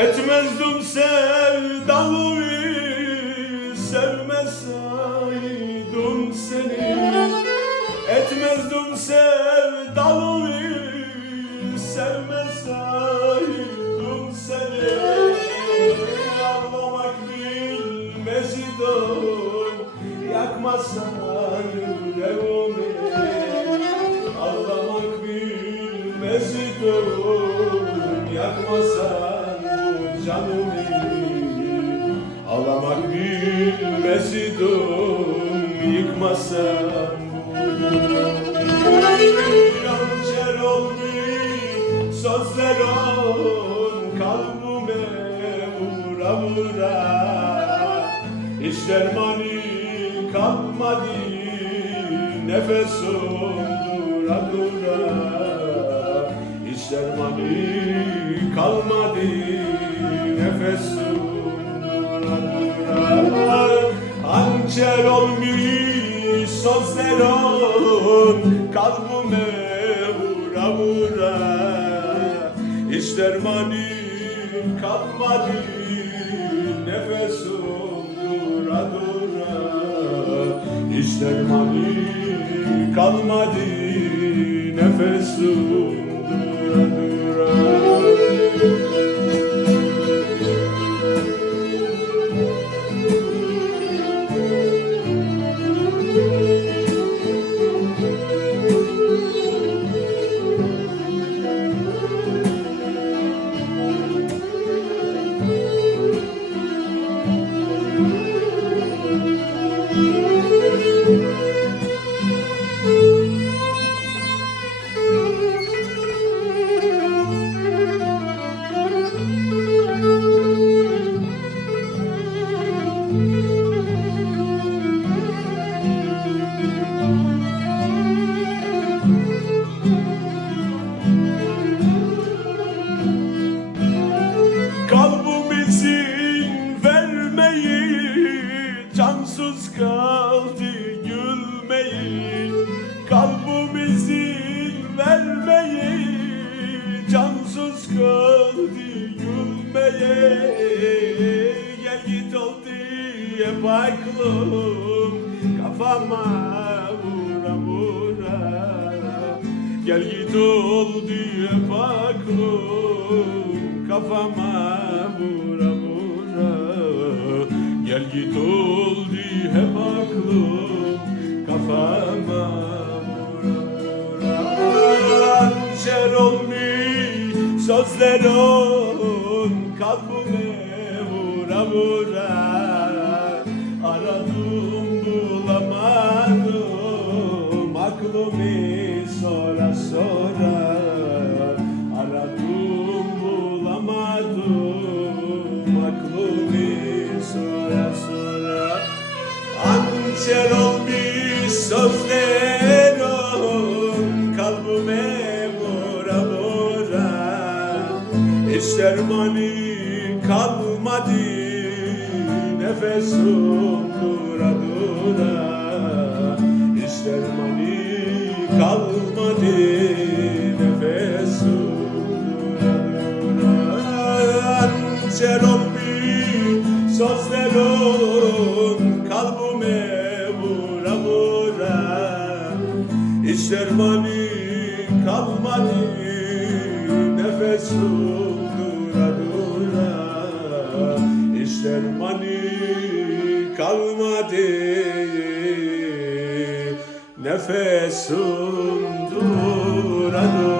Etmezdim sevdalığı sevmeseydim seni. Etmezdim sevdalığı sevmeseydim seni. Ağlamak bilmez idim yakmasan yüreğimi Ağlamak bilmez idim canımı Ağlamak yıkmasan bu Yançer olmuş sözlerim kalbime vura vura. Hiç dermanı kalmadı nefesim dura dura. Hiç dermanı kalmadı Hançer olmuş sözlerin kalbime vura vura. Hiç dermanı kalmadı nefesim dura dura Hiç dermanı kalmadı nefesim gülmeyi Kalbim izin vermeyi Cansız kaldı gülmeye Gel git ol diye baklım Kafama vura vura Gel git ol diye baklım Kafama vura vura Gel git ol olmuş sözlerin Kalbime vura vura. Aradım bulamadım Aklımı sonra sonra. Aradım bulamadım Aklımı sonra sonra. Hançer olmuş sözlerin Hiç dermanı kalmadı Nefesim dura dura Hiç dermanı kalmadı Nefesim dura dura Hançer olmuş sözlerin Kalbime vura vura. Kalmadı Nefesim dermanı kalmadı. Nefesim dura